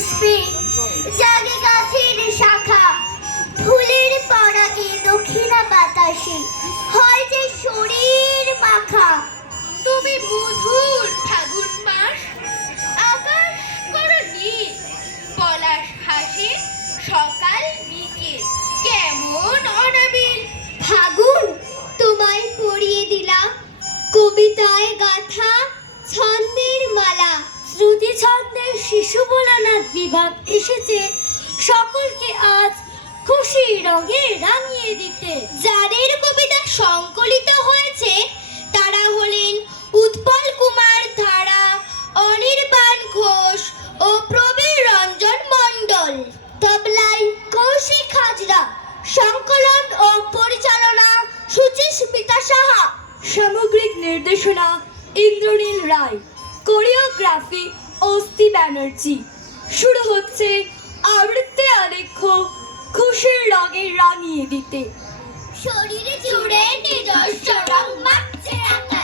পুষ্পে জাগে গাছের শাখা। ফুলের পরাগে দক্ষিণা বাতাসে হয় যে শরীর মাখা। তুমি মধুর ফাগুন মাস, আকাশ করো নীল, পলাশ হাসে সকাল বিকেল কেমন অনাবিল। ফাগুন, তোমায় পরিয়ে দিলাম কবিতায় গাথা ছন্দের মালা। শ্রুতি ছন্দের শিশু বোলানাথ বিভাগ এসেছে, সকলকে আজ খুশি রঙে রাঙিয়ে দিতে যাদের কবিতা সংকলিত হয়েছে, তারা হলেন উৎপল ব্যানার্জি শুরু হচ্ছে আবৃত্তে আলেখ্য খুশির রঙে রাঙিয়ে দিতে। শরীরে জুড়ে নিজস্ব রং মাখছে আকাশ।